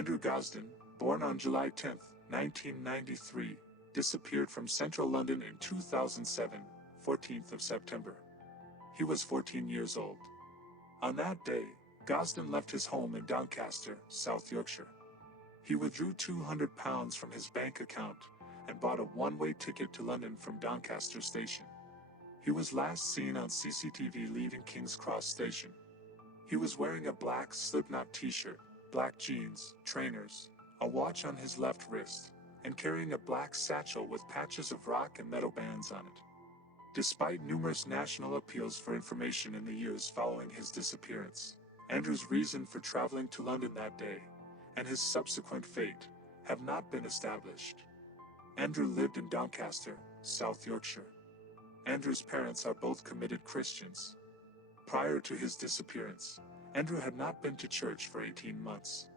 Andrew Gosden, born on July 10, 1993, disappeared from central London in 2007, 14th of September. He was 14 years old. On that day, Gosden left his home in Doncaster, South Yorkshire. He withdrew £200 from his bank account and bought a one-way ticket to London from Doncaster station. He was last seen on CCTV leaving King's Cross station. He was wearing a black Slipknot t-shirt, black jeans, trainers, a watch on his left wrist, and carrying a black satchel with patches of rock and metal bands on it. Despite numerous national appeals for information in the years following his disappearance, Andrew's reason for traveling to London that day, and his subsequent fate, have not been established. Andrew lived in Doncaster, South Yorkshire. Andrew's parents are both committed Christians. Prior to his disappearance, Andrew had not been to church for 18 months.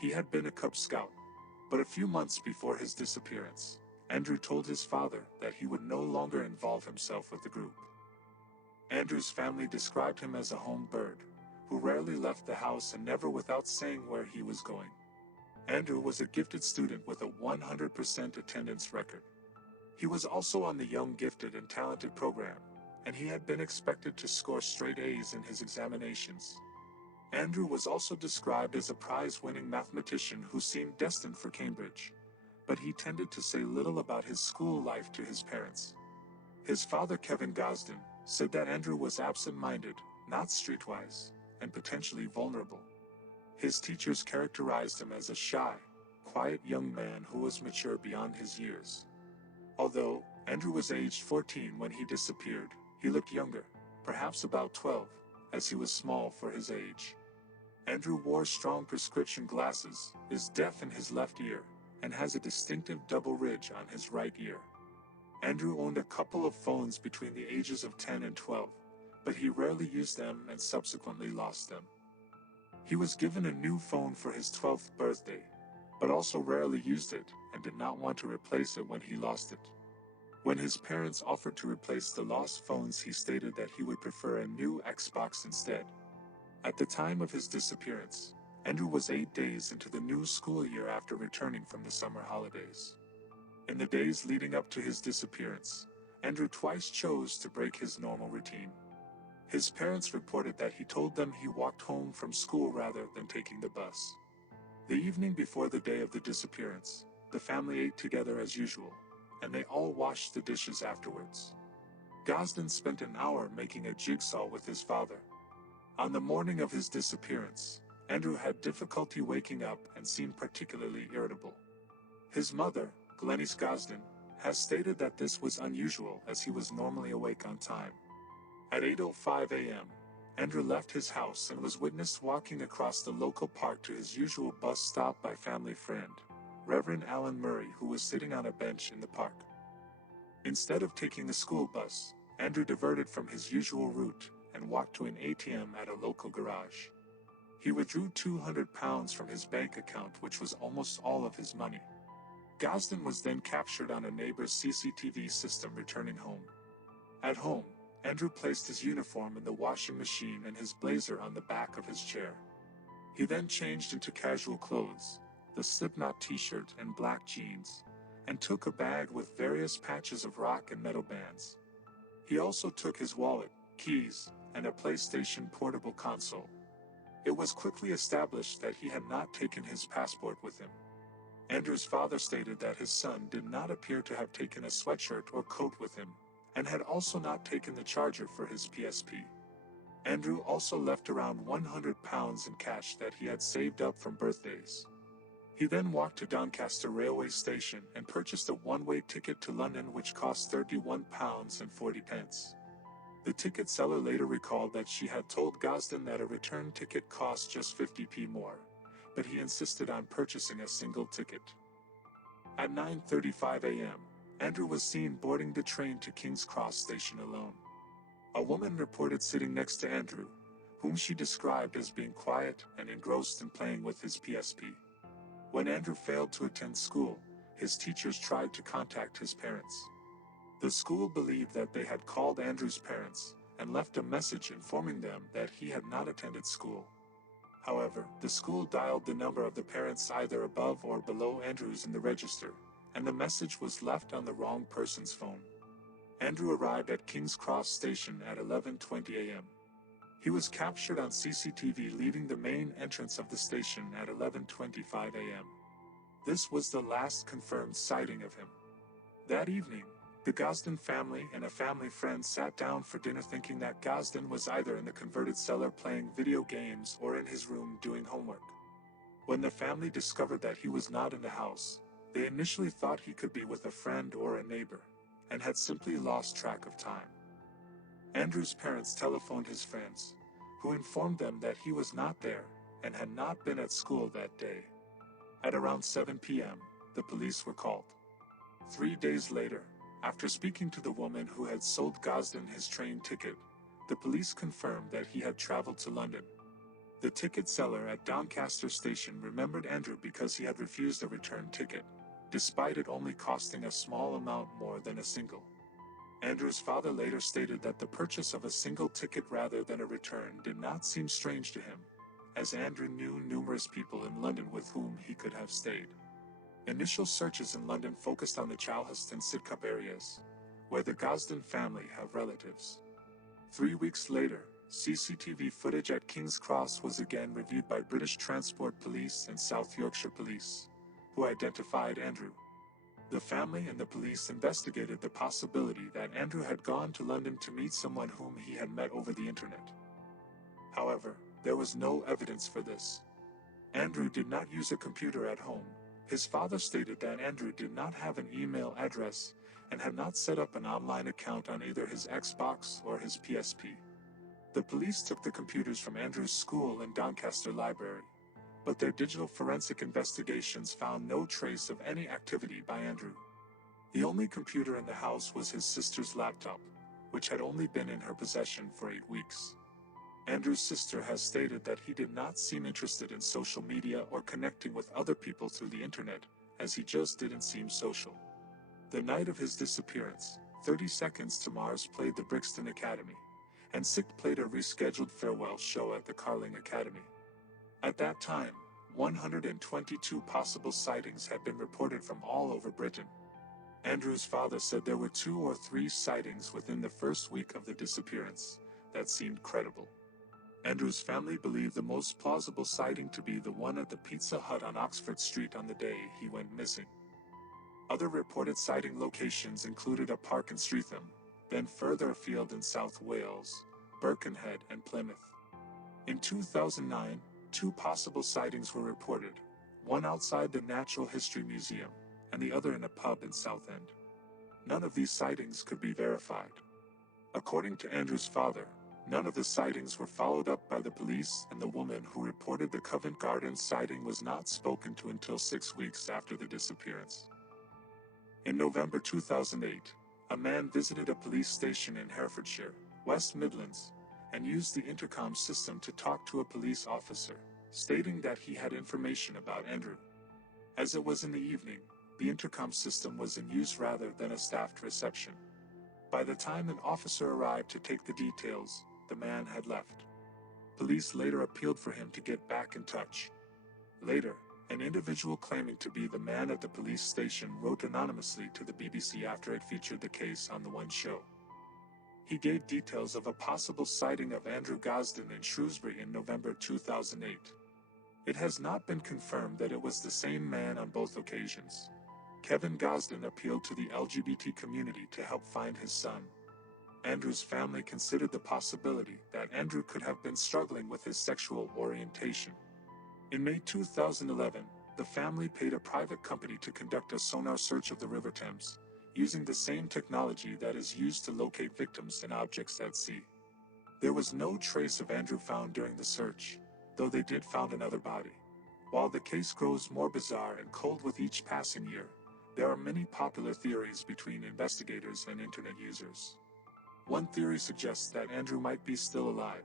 He had been a Cub Scout, but a few months before his disappearance, Andrew told his father that he would no longer involve himself with the group. Andrew's family described him as a home bird, who rarely left the house and never without saying where he was going. Andrew was a gifted student with a 100% attendance record. He was also on the Young Gifted and Talented program, and he had been expected to score straight A's in his examinations. Andrew was also described as a prize-winning mathematician who seemed destined for Cambridge, but he tended to say little about his school life to his parents. His father, Kevin Gosden, said that Andrew was absent-minded, not streetwise, and potentially vulnerable. His teachers characterized him as a shy, quiet young man who was mature beyond his years. Although Andrew was aged 14 when he disappeared, he looked younger, perhaps about 12, as he was small for his age. Andrew wore strong prescription glasses, is deaf in his left ear, and has a distinctive double ridge on his right ear. Andrew owned a couple of phones between the ages of 10 and 12, but he rarely used them and subsequently lost them. He was given a new phone for his 12th birthday, but also rarely used it and did not want to replace it when he lost it. When his parents offered to replace the lost phones, he stated that he would prefer a new Xbox instead. At the time of his disappearance, Andrew was 8 days into the new school year after returning from the summer holidays. In the days leading up to his disappearance, Andrew twice chose to break his normal routine. His parents reported that he told them he walked home from school rather than taking the bus. The evening before the day of the disappearance, the family ate together as usual, and they all washed the dishes afterwards. Gosden spent an hour making a jigsaw with his father. On the morning of his disappearance, Andrew had difficulty waking up and seemed particularly irritable. His mother, Glenys Gosden, has stated that this was unusual as he was normally awake on time. At 8:05 a.m., Andrew left his house and was witnessed walking across the local park to his usual bus stop by family friend, Reverend Alan Murray, who was sitting on a bench in the park. Instead of taking the school bus, Andrew diverted from his usual route and walked to an ATM at a local garage. He withdrew £200 from his bank account, which was almost all of his money. Gosden was then captured on a neighbor's CCTV system returning home. At home, Andrew placed his uniform in the washing machine and his blazer on the back of his chair. He then changed into casual clothes, the Slipknot t-shirt and black jeans, and took a bag with various patches of rock and metal bands. He also took his wallet, keys, and a PlayStation portable console. It was quickly established that he had not taken his passport with him. Andrew's father stated that his son did not appear to have taken a sweatshirt or coat with him, and had also not taken the charger for his PSP. Andrew also left around £100 in cash that he had saved up from birthdays. He then walked to Doncaster railway station and purchased a one-way ticket to London, which cost £31.40. The ticket seller later recalled that she had told Gosden that a return ticket cost just 50p more, but he insisted on purchasing a single ticket. At 9:35 a.m., Andrew was seen boarding the train to King's Cross station alone. A woman reported sitting next to Andrew, whom she described as being quiet and engrossed in playing with his PSP. When Andrew failed to attend school, his teachers tried to contact his parents. The school believed that they had called Andrew's parents and left a message informing them that he had not attended school. However, the school dialed the number of the parents either above or below Andrew's in the register, and the message was left on the wrong person's phone. Andrew arrived at King's Cross Station at 11:20 a.m. He was captured on CCTV leaving the main entrance of the station at 11:25 a.m. This was the last confirmed sighting of him. That evening, the Gosden family and a family friend sat down for dinner thinking that Gosden was either in the converted cellar playing video games or in his room doing homework. When the family discovered that he was not in the house, they initially thought he could be with a friend or a neighbor, and had simply lost track of time. Andrew's parents telephoned his friends, who informed them that he was not there and had not been at school that day. At around 7 p.m., the police were called. 3 days later, after speaking to the woman who had sold Gosden his train ticket, the police confirmed that he had traveled to London. The ticket seller at Doncaster Station remembered Andrew because he had refused a return ticket, despite it only costing a small amount more than a single. Andrew's father later stated that the purchase of a single ticket rather than a return did not seem strange to him, as Andrew knew numerous people in London with whom he could have stayed. Initial searches in London focused on the Chalhurst and Sidcup areas, where the Gosden family have relatives. 3 weeks later, CCTV footage at King's Cross was again reviewed by British Transport Police and South Yorkshire Police, who identified Andrew. The family and the police investigated the possibility that Andrew had gone to London to meet someone whom he had met over the internet. However, there was no evidence for this. Andrew did not use a computer at home. His father stated that Andrew did not have an email address and had not set up an online account on either his Xbox or his PSP. The police took the computers from Andrew's school and Doncaster Library, but their digital forensic investigations found no trace of any activity by Andrew. The only computer in the house was his sister's laptop, which had only been in her possession for 8 weeks. Andrew's sister has stated that he did not seem interested in social media or connecting with other people through the internet, as he just didn't seem social. The night of his disappearance, 30 Seconds to Mars played the Brixton Academy, and Sick played a rescheduled farewell show at the Carling Academy. At that time, 122 possible sightings had been reported from all over Britain. Andrew's father said there were 2 or 3 sightings within the first week of the disappearance that seemed credible. Andrew's family believed the most plausible sighting to be the one at the Pizza Hut on Oxford Street on the day he went missing. Other reported sighting locations included a park in Streatham, then further afield in South Wales, Birkenhead and Plymouth. In 2009, 2 possible sightings were reported, one outside the Natural History Museum, and the other in a pub in Southend. None of these sightings could be verified. According to Andrew's father, none of the sightings were followed up by the police, and the woman who reported the Covent Garden sighting was not spoken to until 6 weeks after the disappearance. In November 2008, a man visited a police station in Herefordshire, West Midlands, and used the intercom system to talk to a police officer, stating that he had information about Andrew. As it was in the evening, the intercom system was in use rather than a staffed reception. By the time an officer arrived to take the details, the man had left. Police later appealed for him to get back in touch. Later, an individual claiming to be the man at the police station wrote anonymously to the BBC after it featured the case on the One Show. He gave details of a possible sighting of Andrew Gosden in Shrewsbury in November 2008. It has not been confirmed that it was the same man on both occasions. Kevin Gosden appealed to the LGBT community to help find his son. Andrew's family considered the possibility that Andrew could have been struggling with his sexual orientation. In May 2011, the family paid a private company to conduct a sonar search of the River Thames, using the same technology that is used to locate victims and objects at sea. There was no trace of Andrew found during the search, though they did find another body. While the case grows more bizarre and cold with each passing year, there are many popular theories between investigators and internet users. One theory suggests that Andrew might be still alive.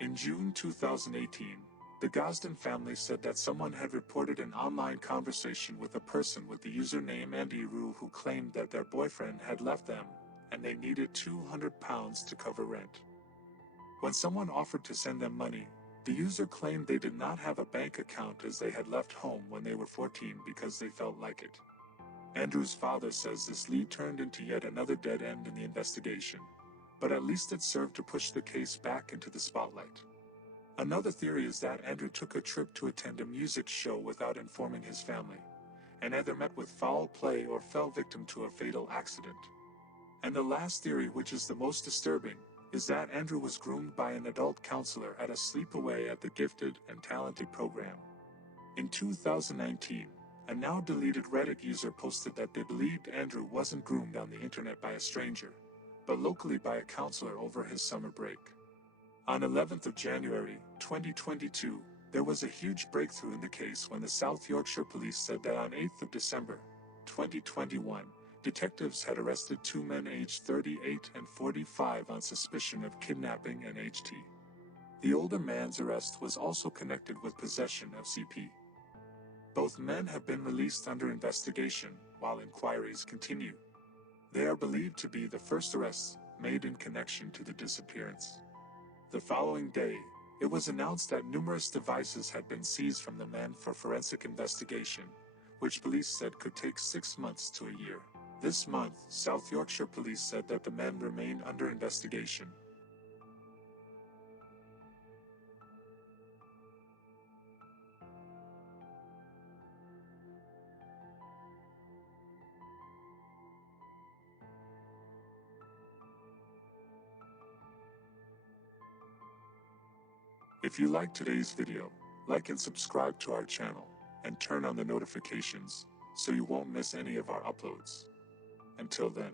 In June 2018, the Gosden family said that someone had reported an online conversation with a person with the username Andy Rue who claimed that their boyfriend had left them, and they needed £200 to cover rent. When someone offered to send them money, The user claimed they did not have a bank account as they had left home when they were 14 because they felt like it. Andrew's father says this lead turned into yet another dead end in the investigation, but at least it served to push the case back into the spotlight. Another theory is that Andrew took a trip to attend a music show without informing his family, and either met with foul play or fell victim to a fatal accident. And the last theory, which is the most disturbing, is that Andrew was groomed by an adult counselor at a sleepaway at the Gifted and Talented program. In 2019, a now deleted Reddit user posted that they believed Andrew wasn't groomed on the internet by a stranger, but locally by a counselor over his summer break. On 11th of January, 2022, there was a huge breakthrough in the case when the South Yorkshire Police said that on 8th of December, 2021, detectives had arrested two men aged 38 and 45 on suspicion of kidnapping and HT. The older man's arrest was also connected with possession of CP. Both men have been released under investigation while inquiries continue. They are believed to be the first arrests made in connection to the disappearance. The following day, it was announced that numerous devices had been seized from the men for forensic investigation, which police said could take 6 months to a year. This month, South Yorkshire Police said that the men remain under investigation. If you liked today's video, like and subscribe to our channel, and turn on the notifications so you won't miss any of our uploads. Until then.